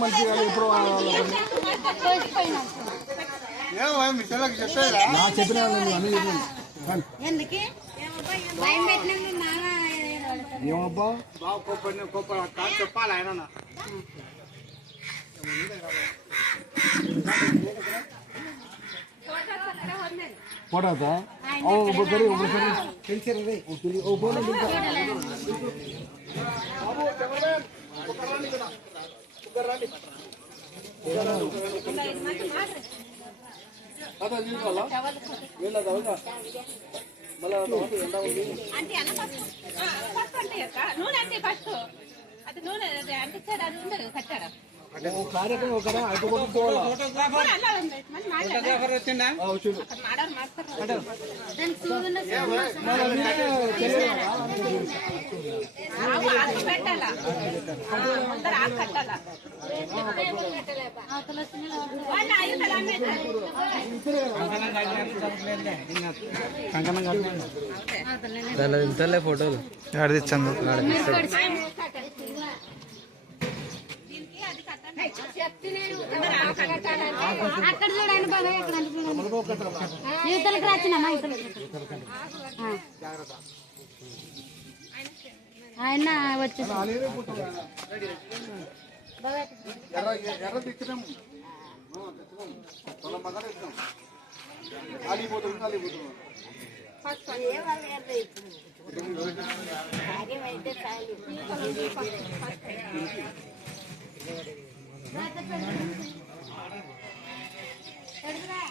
మంచిగా ఇప్పుడు చెప్పిన ఏమబ్బా చెప్పాలి ఆయన फोटा था ओ बकरी पेंसिल रे ओ बोलो बाबू कैमरामैन पकड़ानी करा आता जी वाला वेला दावगा मला तो ఎండా ఉంది అంటే అన్న ఫస్ట్ అంటే నూనె అంటే ఫస్ట్ అది నూనె అంటే చెడ అది ఉంది కట్టారా కార్యక్రమం ఒక ఫోటోగ్రాఫర్ వచ్చిందా ఫోటోలు ఆడిచ్చాను అక్కడ చూడండి బాగా యువతలకు రాచ్చినమ్మా ఆయన వచ్చేసి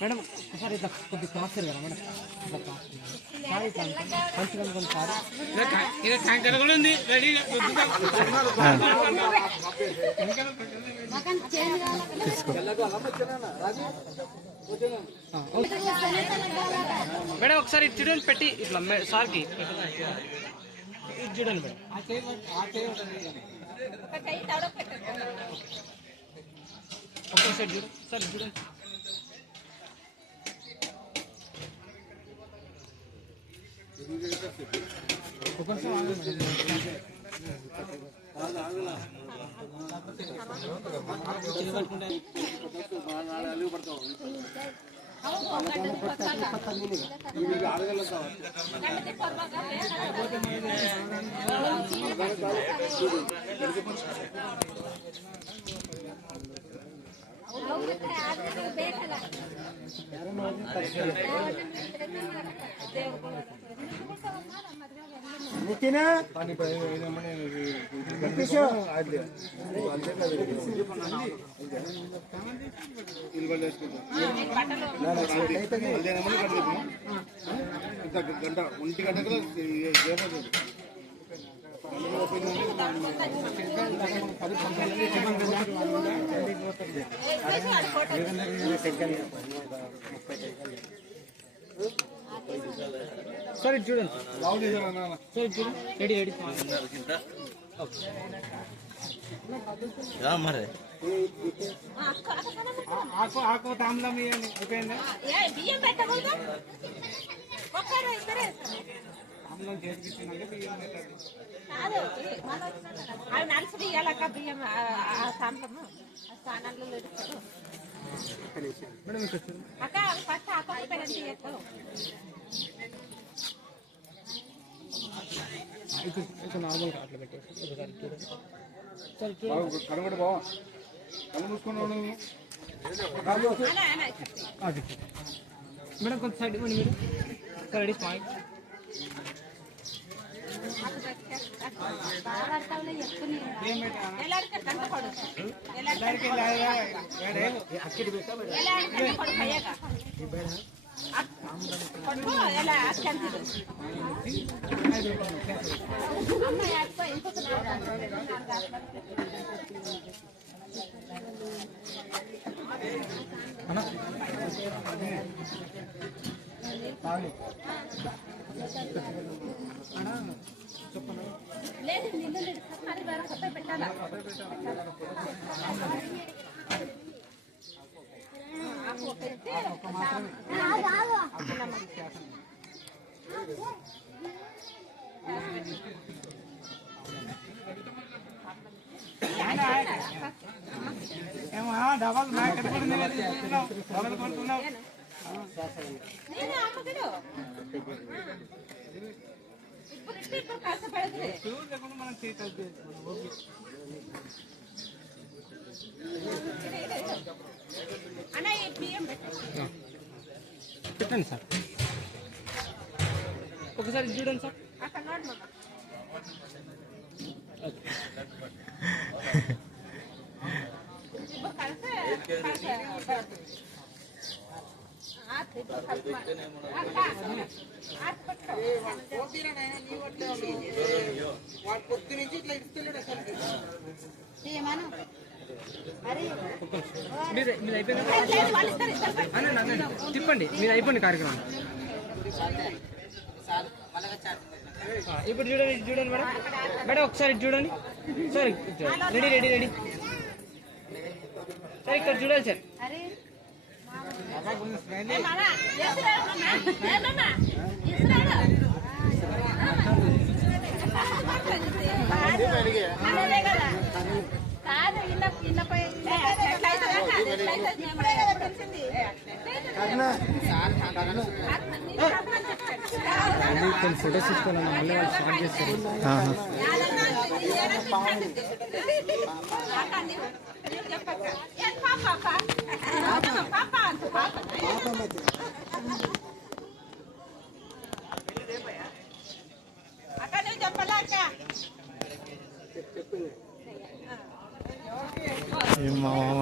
మేడం ఒకసారి కొద్ది కాస్తారు కదా మేడం మేడం ఒకసారి ఇది చూడండి పెట్టి ఇట్లా సార్కి ఇది చూడండి మేడం ఓకే సార్ చూడండి సార్ చూడండి नितिन गंट उंटी गंट सर చూడండి సరే చూడండి రెడీ రెడీ మరి ఆకు తాంబూలం ఇవ్వండి ఓకేనా బియ్యం పెట్టకూడదు ఒక్కరు ఇద్దరే తాంబూలం చేతికిచ్చినాక బియ్యం పెట్టండి అవి నలిసి బియ్యాలక్క బియ్యం తాంబూలము స్థానాల్లో పెడతారు అక్క ఫస్ట్ ఆకు పెరండి చేస్తావు నార్మల్ అట్లా పెట్టేసి కనబడి బావా కళ్ళు మూసుకున్నాడు మేడం కొంచెం సైడ్ ఇవ్వండి మీరు రెడీ స్మైల్ లేదు నిన్ను మరి వేరే కొత్త పెట్టాలా పెట్టండి సార్, ఒకసారి చూడండి సార్. మీరు అయిపోయింది, తిప్పండి, మీరు అయిపోయింది కార్యక్రమం. ఇప్పుడు చూడండి, చూడండి మేడం, మేడం ఒకసారి చూడండి sir. Ready ready ready sir, ఇక్కడ చూడాలి సార్. ఫోటోస్ తీసుకోవాలన్నా మళ్ళీ వాళ్ళు స్టార్ట్ చేస్తారు. మా మామ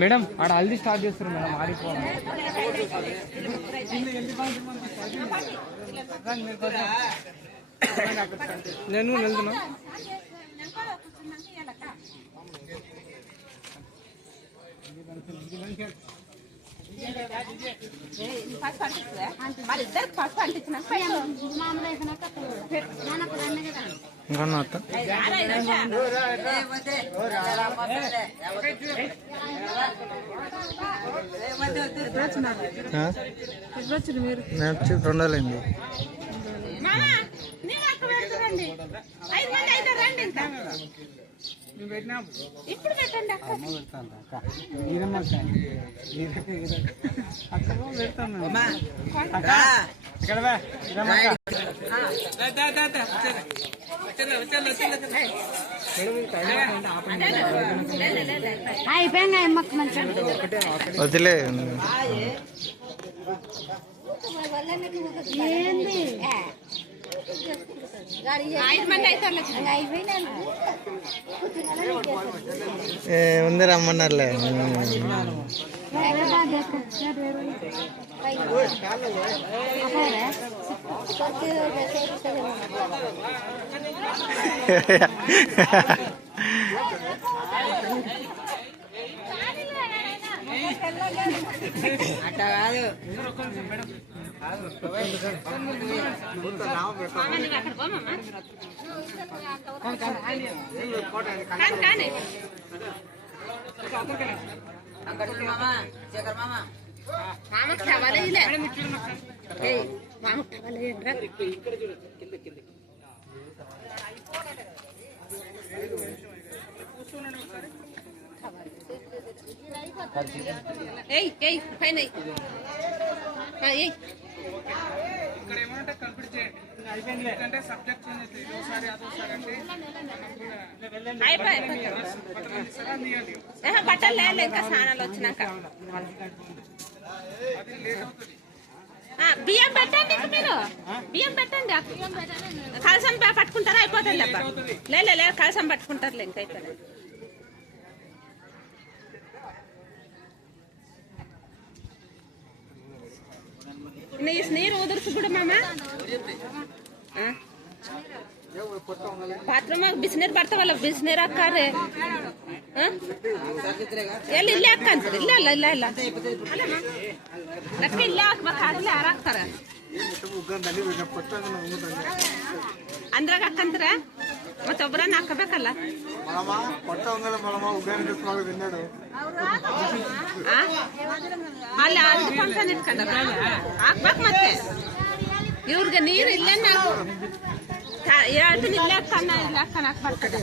మేడం ఆడ హల్దీ స్టార్ట్ చేస్తారు మేడం, ఆడిపోవాలి. నేను వెళ్తున్నా. నేను 2 రోజులైంది. ఇప్పుడు పెట్టండి అయిపోయింది అమ్మకు మంచిగా వదిలే ఏంది ముందు రమ్మన్నారులే. అట్లా కాదు. పైన ఇక్కడ ఏమంటే కంప్లీట్ చేయండి, అయిపోయింది. ఎందుకంటే సబ్జెక్ట్ చేంజ్ అవుతుంది, ఒకసారి అదోసారి అంటే బట్టలు లేదు ఇంకా స్నానాలు వచ్చినాక. బియ్యం పెట్టండి, మీరు బియ్యం పెట్టండి. కలసం పట్టుకుంటారా? అయిపోతుంది. లేదు కలసం పట్టుకుంటారులే, ఇంకా అయిపోయింది. నీరు ఉదురుసు కూడా మామ ಬಾತ್ರೂಮ್ ಬಿಸಿನೀರು ಬರ್ತಾವಲ್ಲ, ಬಿಸಿನೀರು ಹಾಕಾರೆ ಎಲ್ಲಿ ಇಲ್ಲೇ ಹಾಕಂತಾರೆ. ಇಲ್ಲ ಇಲ್ಲ ಇಲ್ಲ ಇಲ್ಲ ಇಲ್ಲೇ ಹಾಕ್ಬೇಕಾಗಲ್ಲ, ಯಾರು ಹಾಕ್ತಾರ ಅಂದ್ರಾಗ ಹಾಕಂತಾರ. ಮತ್ತೆ ಒಬ್ಬರನ್ನ ಹಾಕಬೇಕಲ್ಲ ಅಲ್ಲಿ ಅಲ್ಲಿ ಫಂಕ್ಷನ್ ಇಟ್ಕೊಂಡಾರ ಹಾಕ್ಬೇಕು ಮತ್ತೆ ಇವ್ರಿಗೆ ನೀರು ಇಲ್ಲೇ ನಾವು ಹೇಳ್ತೀನಿ ಇಲ್ಲೇ ಕಣ್ಣ ಇಲ್ಲ ಕಣಕ್ ಬರ್ತದೆ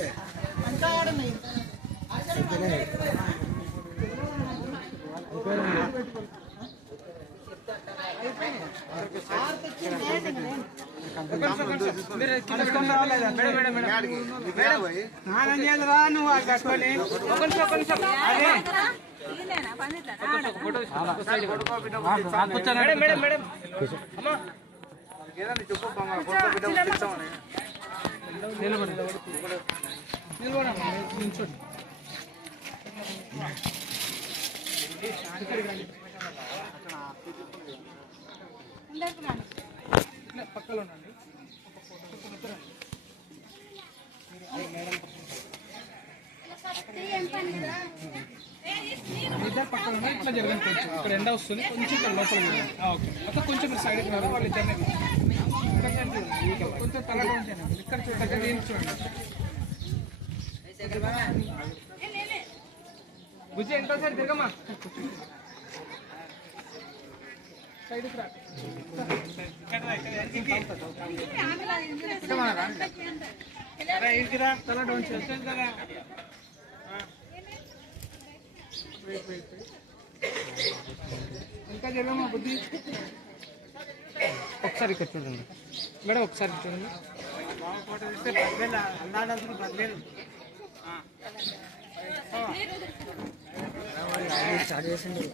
పక్కలో ఉండండి ఇద్దరు పక్కన ఉన్నారు ఇట్లా జరగండి కొంచెం ఇక్కడ ఎండ వస్తుంది కొంచెం ఇక్కడ లోపల ఓకే మొత్తం కొంచెం మీరు సైడ్కి రారు వాళ్ళు ఇద్దరిని కొంచెం తలగా ఉంటాను ఇక్కడ దగ్గర ఏం చూడండి బుజ్జి ఎంతోసారి తిరగమ్మా సైడ్కి రా ఇంటిరా తల డౌన్ చేస్తాను కదా ఇంకా జరగమ్మా బుద్ధి ఒకసారి ఇక్కడ చూడండి మేడం ఒకసారి చూడండి స్టార్ట్ చేసింది